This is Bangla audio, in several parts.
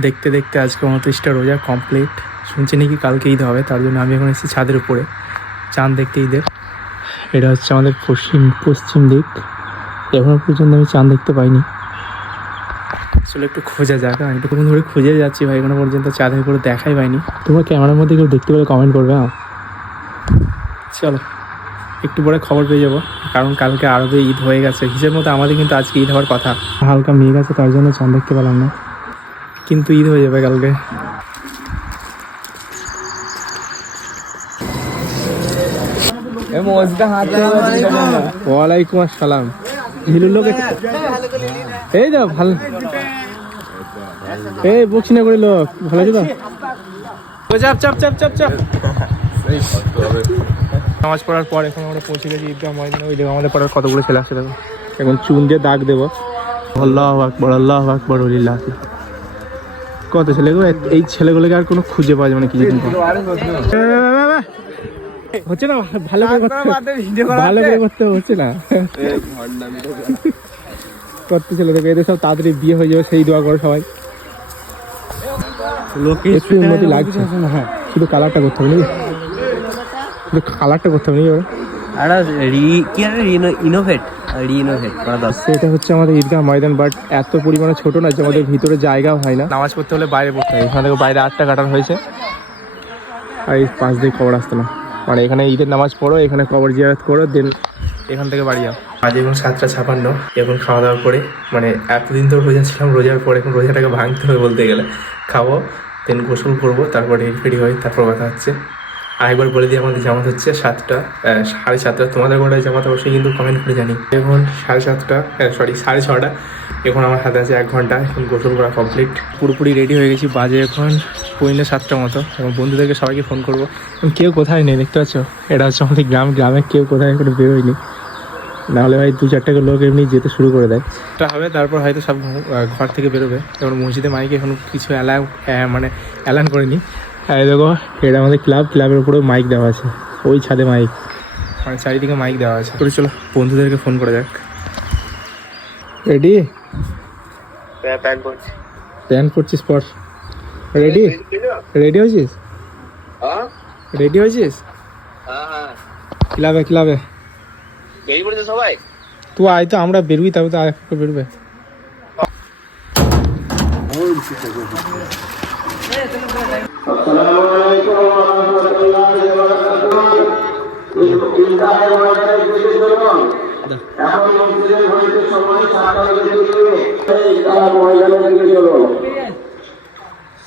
দেখতে দেখতে আজকে উনত্রিশটা রোজা কমপ্লিট শুনছি নাকি কালকে ঈদ হবে, তার জন্য আমি এখন এসেছি ছাদের উপরে। চাঁদ দেখতে ঈদের। এটা হচ্ছে আমাদের পশ্চিম পশ্চিম দিক। এখনও পর্যন্ত আমি চাঁদ দেখতে পাইনি। আসলে একটু খোঁজা যাক, আমি একটু ধরে খুঁজে যাচ্ছি ভাই, এখনও পর্যন্ত চাঁদের উপরে দেখাই পাইনি। তোমার ক্যামেরার মধ্যে কেউ দেখতে পেলে কমেন্ট করবে হ্যাঁ? চলো। একটু পরে খবর পেয়ে যাব। কারণ কালকে আরবে ঈদ হয়ে গেছে হিসেব মতো আমাদের কিন্তু আজকে ঈদ হওয়ার কথা। হালকা মেঘ আছে তার জন্য চাঁদ দেখতে পেলাম না। কিন্তু ঈদ হয়ে যাবে কালকে। ওয়ালাইকুম আসসালাম। হিলুর লোক এই তো ভালো এই বকছি না করে লোক ভালো আছে তো? ও চাপ চাপ চাপ চাপ। চাপ নামাজ পড়ার পর এখন আমরা পৌঁছে গেছি ঈদগাহ ময়দানে। ওই দেখো আমাদের পাড়ার কতগুলো ছেলে আসছে দেখো। এখন চুন দিয়ে দাগ দেবো। আল্লাহ আকবর আল্লাহ আকবর উলিল্লাহ কত ছেলেগুলো এই ছেলেগুলোকে আর কোনো খুঁজে পাওয়া যাবে না পর। হচ্ছে না? ভালো করে করতে ভালো করে করতে হচ্ছে না। করতে ছেলে দেখো? এদের সব তাড়াতাড়ি বিয়ে হয়ে যাবে সেই দোয়া করো সবাই। একটু উন্নতি লাগছে। শুধু কালারটা করতে হবে নাকি? কালারটা করতে হবে এবার? একটা রি কি ইনোভেট রিনোভেট করা দরকার। সেটা হচ্ছে আমাদের ঈদগাহ ময়দান বাট এত পরিমাণে ছোট না যে আমাদের ভিতরে জায়গাও হয় না। নামাজ পড়তে হলে বাইরে পড়তে হয়। এখান থেকে বাইরে আটটা কাটার হয়েছে। আর এই পাঁচ দিয়ে খবর আসতো না। মানে এখানে ঈদের নামাজ পড়ো এখানে কবর জিয়ারত করো দেন এখান থেকে বাড়ি যাও। আজ এখন সাতটা ছাপান্ন। এখন খাওয়া দাওয়া করে মানে এতদিন তো রোজা ছিলাম রোজার পর এখন রোজাটাকে ভাঙতে হবে বলতে গেলে। খাব দেন গোসল করব তারপর রেডি ফেডি হয়ে তারপর কথা হচ্ছে। আরেকবার বলে দিই আমাদের জামাত হচ্ছে সাতটা সাড়ে সাতটা। তোমাদের কোটায় জামাত অবশ্যই কিন্তু কমেন্ট করে জানি এখন সাড়ে সাতটা সরি সাড়ে ছটা। এখন আমার হাতে আছে এক ঘণ্টা, এখন গোসল করা কমপ্লিট পুরোপুরি রেডি হয়ে গেছি, বাজে এখন পৌনে সাতটা মতো। এবং বন্ধুদেরকে সবাইকে ফোন করব। এবং কেউ কোথায় নেই, দেখতে পাচ্ছ? এটা হচ্ছে আমাদের গ্রাম, গ্রামে কেউ কোথায় এখনও বেরোয়নি। নাহলে ভাই দু চারটে লোক এমনি যেতে শুরু করে দেয়। এটা হবে, তারপর হয়তো সব ঘর থেকে বেরোবে। এবার মসজিদে মাইকে এখন কিছু অ্যালাউ মানে অ্যালান করেনি। এই দেখো এটা আমাদের ক্লাব ক্লাবের উপরেও মাইক দেওয়া আছে। ওই ছাদে মাইক মানে চারিদিকে মাইক দেওয়া আছে। করে চলো বন্ধুদেরকে ফোন করে যাক। রেডি প্যান করছি। প্ল্যান করছিস পর। রেডি রেডি হয়েছিস? রেডি হয়েছিস? হ্যাঁ হ্যাঁ। ক্লাবে ক্লাবে বেরিয়ে পড়েছে সবাই? তুই আয় তো আমরা বেরোই তবে তো আর একটু বেরোবে।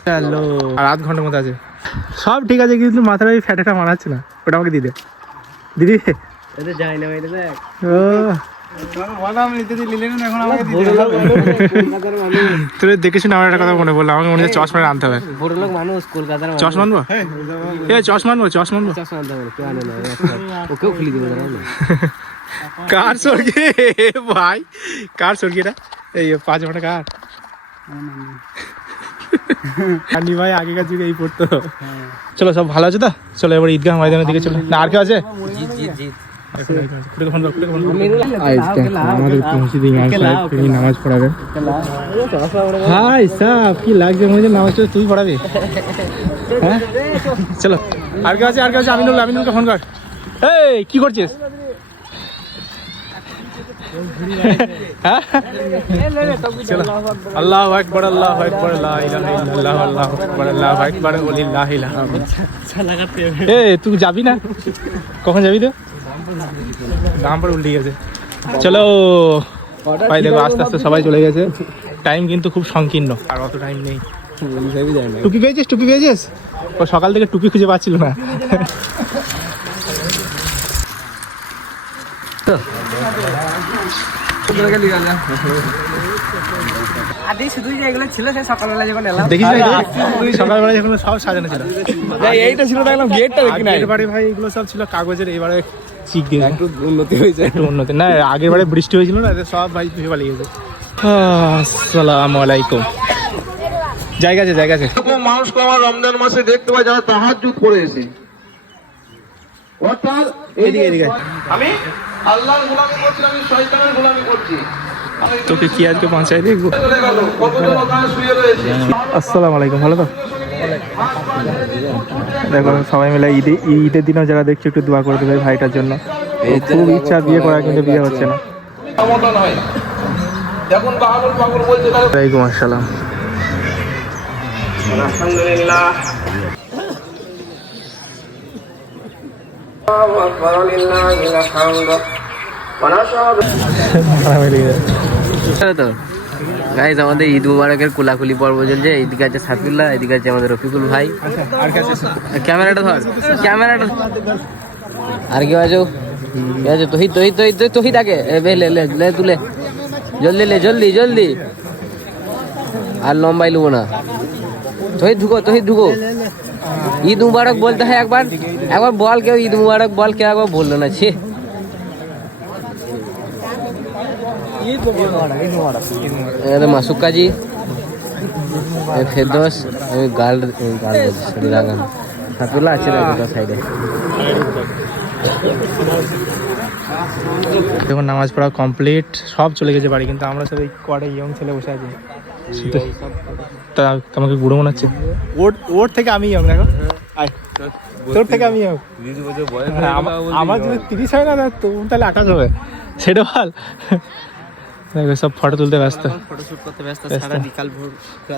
হ্যালো। আর আধ ঘণ্টার মতো আছে। সব ঠিক আছে কিন্তু মাথার ওই ফ্যাটাটা মারাচ্ছে না। ওটা আমাকে দিদি দিদি। এটা যাই না এটা দেখ। ও। তোর দেখে শুনে আমার একটা কথা মনে পড়ল আমাকে মনে হচ্ছে চশমা আনতে হবে। বড় লোক মানুষ কলকাতার চশমা আনব? এ চশমা আনব চশমা আনব। চশমা আনতে হবে কেউ আনে না ওকেও খুলে দিবে কার সরকে ভাই কার সরকে এটা? এই পাঁচ ঘণ্টা কার? কানি ভাই আগেকার যুগে এই পড়তো। চলো সব ভালো আছে তো? চলো এবার ঈদগাহ ময়দানের দিকে চলো। না আর কেউ আছে? জিত জিত। আমাদের তিনি নামাজ পড়াবেন হাই সাহ কি লাগছে মনে হচ্ছে নামাজ তুই পড়াবি? হ্যাঁ? চলো। আর কেউ আছে আর কেউ আছে? আমিনুল আমিনুলকে ফোন কর। এই কি করছিস? হ্যাঁ? আল্লাহ আকবর আল্লাহ আকবর লা ইলাহা ইল্লাল্লাহ আল্লাহু আকবর আল্লাহু আকবর ওয়ালিল্লাহিল হামদ এ তুই যাবি না? কখন যাবি তো দাম পর উল্টে গেছে। চলো ভাই দেখো আস্তে আস্তে সবাই চলে গেছে। টাইম কিন্তু খুব সংকীর্ণ। আর অত টাইম নেই। টুপি পেয়েছিস? টুপি পেয়েছিস? ও সকাল থেকে টুপি খুঁজে পাচ্ছিল না। সকালবেলা যখন না সব সাজানো ছিল। এইটা ছিল দেখলাম গেটটা আগের বারে ভাই এগুলো সব ছিল কাগজের এবারে চিক দিয়ে একটু উন্নতি হয়েছে একটু উন্নতি। না আগের বারে বৃষ্টি হয়েছিল না সব ভাই ধুয়ে পালিয়ে গেছে। আসসালামু আলাইকুম জায়গা আছে জায়গা আছে। আমার রমজান মাসে দেখতে পাই যারা তাহাজুদ করে এসে। অর্থাৎ এদিকে, এদিকে। আমি আল্লাহর গোলামি করছি আমি শয়তানের গোলামি করছি। তোকে কি আজকে পঞ্চায়েত দেখব? আসসালামু আলাইকুম ভালো তো? দেখো সবাই মিলে ঈদে ঈদের দিনও যারা দেখছ একটু দোয়া করে দেবে ভাইটার জন্য। খুব ইচ্ছা বিয়ে করা কিন্তু বিয়ে হচ্ছে না। ওয়ালাইকুম আসসালাম। তো গাইজ আমাদের ঈদ মুবারকের কুলাকুলি পর্ব চলছে। এদিকে আছে সাফিউল্লাহ এদিকে আছে আমাদের রফিকুল ভাই। ক্যামেরাটা ধর, ক্যামেরাটা আর কেউ আছো? কে আছে? তোহি তোহি তোহি তোহি এ, বে, লে লে লে, তুলে। জলদি, লে, জলদি জলদি। আর লম্বাই লুবো না। তোহি ঢুকো তোহি ঢুকো। ঈদ মুবারক বলতে হয় একবার একবার বল কেউ, ঈদ মুবারক বল কেউ একবার বলল না, ছি। এটা মাসুক্কা জি এই ফেরদোস আমি গাল গাল রাগান সাতুল্লাহ আছে না সাইডে দেখুন নামাজ পড়া কমপ্লিট সব চলে গেছে বাড়ি কিন্তু আমরা সবাই কটা ইয়ং ছেলে বসে আছি। তা তোমাকে বুড়ো মনে হচ্ছে? ওর ওর থেকে আমি ইয়ং দেখো। তোর থেকে আমি ইয়ং আমার যদি তিরিশ হয় না তা তাহলে আকাশ হবে। সেটা বল। দেখো সব ফটো তুলতে ব্যস্ত। ফটোশুট করতে ব্যস্ত। সারা বিকাল ভোর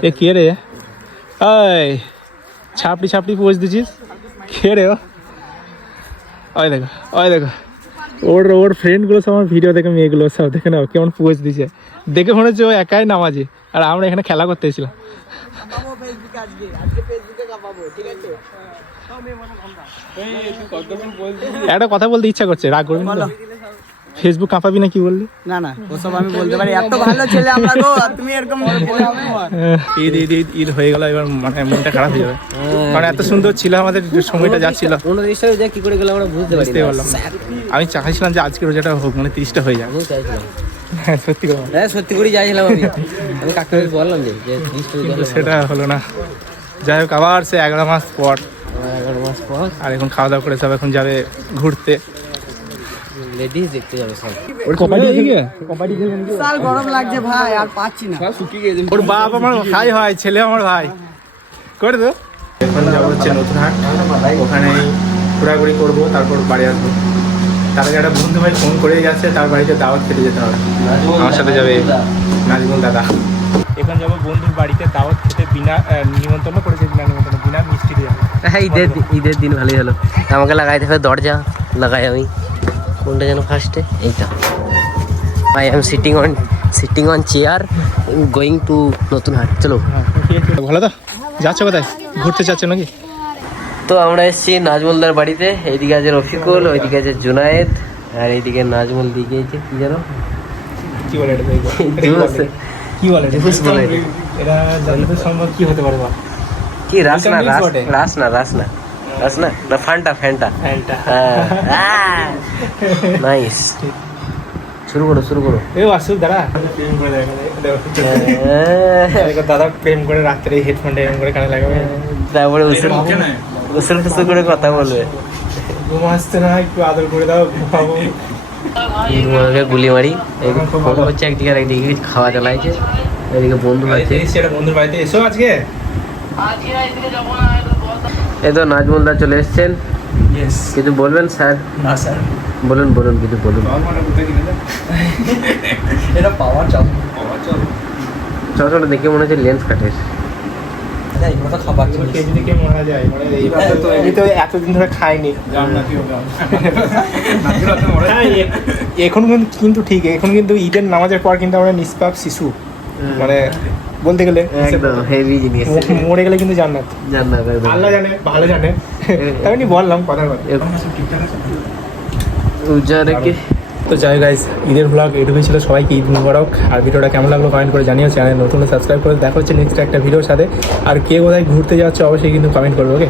এ কে রে? ওই ছাপড়ি ছাপড়ি পোজ দিছিস? কে রে ও? ওই দেখো ওই দেখো। ওর ওর ফ্রেন্ডগুলো সব আমার ভিডিও দেখে মেয়েগুলো সব দেখে নাও কেমন পোজ দিছে। দেখে মনে হচ্ছে ও একাই নামাজে আর আমরা এখানে খেলা করতে এসেছিলাম। একটা কথা বলতে ইচ্ছা করছে রাগ করবি না তো? ফেসবুক কাঁপাবি না কি বললি? না না ওসব আমি বলতে পারি। এত ভালো ছেলে আমরা গো তুমি এরকম ঈদ ঈদ ঈদ ঈদ হয়ে গেল এবার মানে মনটা খারাপ হয়ে যাবে। কারণ এত সুন্দর ছিল আমাদের যে সময়টা যাচ্ছিল। উনত্রিশ তারিখ যে কি করে গেল আমরা বুঝতে পারি বুঝতে পারলাম না। আমি চাইছিলাম যে আজকে রোজাটা হোক মানে তিরিশটা হয়ে যাক। হ্যাঁ, সত্যি কথা। হ্যাঁ সত্যি করে চাইছিলাম আমি আমি কাকে বললাম যে সেটা হলো না। যাই হোক আবার সে এগারো মাস পর। এগারো মাস পর। আর এখন খাওয়া দাওয়া করে সব এখন যাবে ঘুরতে। লেডিস দেখতে যাবে সব বিশাল গরম লাগছে ভাই আর পাচ্ছি না। ওর বাপ আমার ভাই হয় ছেলে আমার ভাই। করে তো এখন যাব হচ্ছে নতুন হাট ওখানে ঘোরাঘুরি করব তারপর বাড়ি আসব। তার আগে একটা বন্ধু ভাই ফোন করেই গেছে তার বাড়িতে দাওয়াত খেতে যেতে হবে। আমার সাথে যাবে। নাজমুল দাদা। এখন যাব বন্ধুর বাড়িতে দাওয়াত খেতে বিনা আহ, নিমন্ত্রণ করেছে বিনা নিমন্ত্রণ বিনা মিষ্টি দিয়ে। হ্যাঁ ঈদের ঈদের দিন ভালোই হলো। আমাকে লাগাইতে হবে দরজা লাগাই আমি। কোনটা যেন ফার্স্টে এইটা। I am sitting on sitting on chair going to নতুন হাট। চলো। ভালো তো? যাচ্ছ কোথায়? ঘুরতে চাচ্ছ নাকি? তো আমরা এসেছি নাজমুলদার বাড়িতে। এইদিকে আছে রফিকুল ওইদিকে আছে জুনায়েদ আর এইদিকে নাজমুল দিকে আছে কি জানো কি বলে এটা? কি বলে? এটা? জুস বলে। এটা। জানতে সম্ভব কি হতে পারে বল কি রাস না রাস না রাস না। রাস না না ফান্টা ফ্যান্টা ফ্যানটা নাইস শুরু করো শুরু করো এ আসুক দাদা প্রেম করে দেখো। হ্যাঁ। দাদা প্রেম করে রাত্রে হেডফোনটা এরকম করে কানে লাগাবে তারপরে উসুল উসুল ফুসুল করে কথা বলবে ঘুম আসছে না একটু আদর করে দাও ঘুমাবো গুলি মারি ফোন হচ্ছে একদিকে আর একদিকে খাওয়া চালাইছে এদিকে বন্ধু আছে সেটা বন্ধুর বাড়িতে এসো আজকে এই তো নাজমুলদা চলে এসেছেন। কিছু বলবেন স্যার? না স্যার। বলুন বলুন কিছু বলুন। এটা পাওয়ার চাপ চশমাটা দেখে মনে হচ্ছে লেন্স কাটের এগুলো তো খাবার কে যদি কে মারা যায় মানে এইভাবে তো আমি তো এতদিন ধরে খাইনি হ্যাঁ, এখন কিন্তু- কিন্তু ঠিক এখন কিন্তু ঈদের নামাজের পর কিন্তু আমরা নিষ্পাপ শিশু। মানে বলতে গেলে একদম হেভি জিনিস। মরে গেলে কিন্তু জান্নাত। জান্নাত আল্লাহ জানে ভালো জানে। তাই আমি বললাম কথার কথা। রেখে। তো যাই গাইস ঈদের ব্লগ এটুকুই ছিল। সবাইকে ঈদ মুবারক। আর ভিডিওটা কেমন লাগল কমেন্ট করে জানিও। চ্যানেল নতুন সাবস্ক্রাইব করে দেখা হচ্ছে নেক্সট একটা ভিডিওর সাথে। আর কে কোথায় ঘুরতে যাচ্ছে অবশ্যই কিন্তু কমেন্ট করবে ওকে